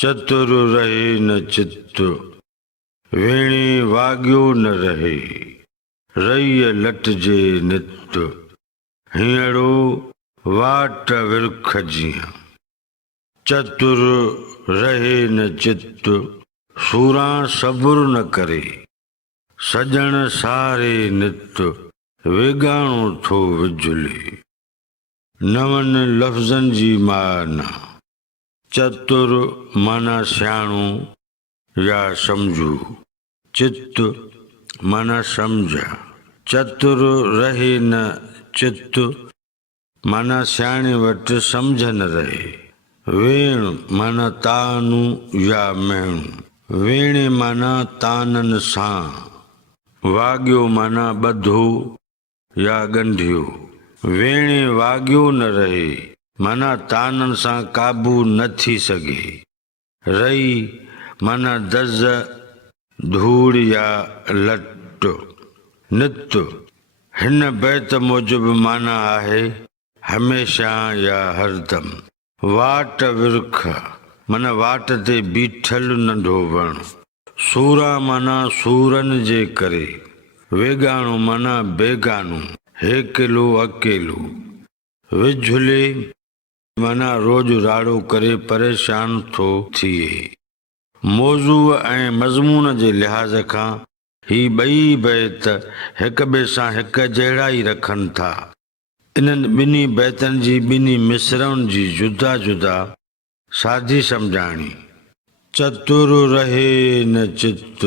चतुर रहे न चित्त, वेणे वाग्यो न रहे, रईय लटजे नित, हींअड़ो वाट विरख जियां। चतुर रहे न चित्त, सूरां सबुर न करे, सजण सारे नित, वेगाणो थो विझुले। नवन लफ़्ज़नि जी माना। चतुर माना सियाणो या समझू, चित्त माना समझ। चतुर रहे न चित्त माना सियाणे वटि समझ न रहे। वेण माना तानू या मेणू, वेणे माना तानन सां। वाग्यो माना ॿधो या ॻंढियो। वेणे वाग्यो न रहे माना तानन सां काबू न थी सघे। रई माना दज़, धूड़ या लट। नित हिन बैत मूजिबि माना आहे हमेशा या हरदम। वाट विरख माना वाट ते बीठल नंढो वण। सूरा माना सूरन जे करे। वेगाणो माना बेगानो, हेकिलो अकेलो। विझुले माना रोज राड़ो करे परेशान थो थिए। मौज़ू ऐं मज़मून जे लिहाज़ खां ही ॿई बैत हिक ॿिए सां हिक जहिड़ा ई रखनि था। इन्हनि ॿिन्ही बैतनि जी ॿिन्ही मिसरनि जी जुदा जुदा साझी सम्झाणी। चतुर रहे न चित्त,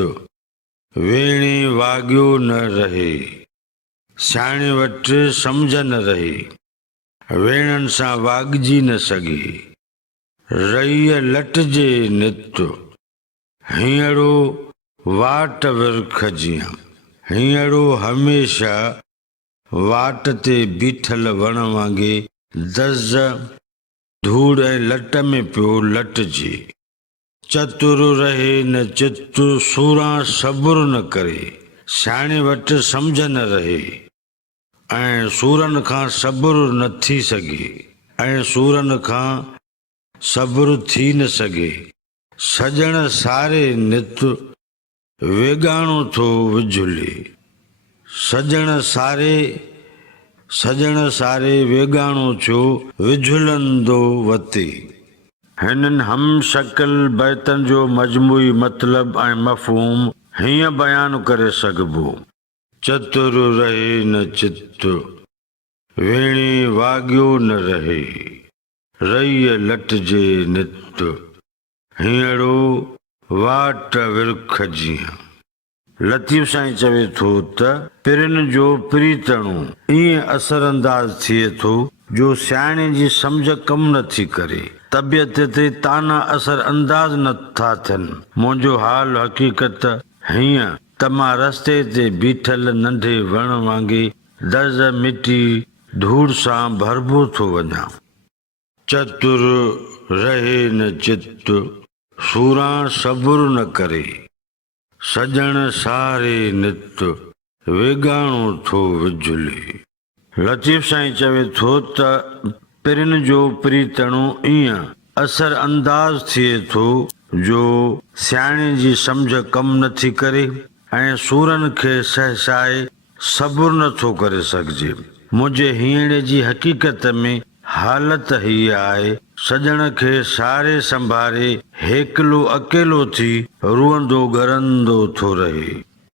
वेणे वाग्यो न रहे, सियाणे वटि समझ न रहे, वेणनि सां वागजी न सघे। रईय लटजे नित, हींअड़ो वाट विरख जियां। हींअड़ो हमेशा वाट ते बीठल वण वांगुरु दज़, धूड़ ऐं लट में पियो लटजे। चतुर रहे न चित्त, सूरां सबुर न करे, सियाणे वटि समझ न रहे, ऐं सूरनि खां सबुर न थी सघे, ऐं सूरनि खां सबुर थी न सघे। सजण सारे नित, वेगाणो थो विझुले। सजण सारे वेगाणो छो विझुलंदो वते। हिननि हम शक्ल बैतनि जो मजमूई मतिलब ऐं मफ़हूम हीअं बयानु करे सघिबो। चतुर रहे न चित्त, वेणे वाग्यो न रहे, रईय लटजे नित, हींअड़ो वाट विरख जियां। लतीफ़ साईं चवे थो त पिरिन जो प्रीतणो ईअं असरअंदाज थिए थो जो सियाणे जी सम्झ कम नथी करे। तबियत ते ताना असर अंदाज नथा थियनि। मुंहिंजो हाल हक़ीक़त हीअं त मां रस्ते ते बीठल नंढे वण वांगुरु दज़, मिटी, धूड़ सां भरबो थो वञा। चतुर रहे न चित्त, सूरां सबुर न करे, सजण सारे नित, वेगाणो थो विझुले। लतीफ़ साईं चवे थो त पिरिन जो प्रीतणो ईअं असर अंदाज थिए थो जो सियाणे जी सम्झ कम नथी करे ऐं सूरनि खे सहसाए सबुर नथो करे सघिजे। मुंहिंजे हींअर जी हक़ीक़त में हालत हीअ आहे, सजण खे सारे संभारे हेकिलो अकेलो थी रुअंदो ॻरंदो थो रहे।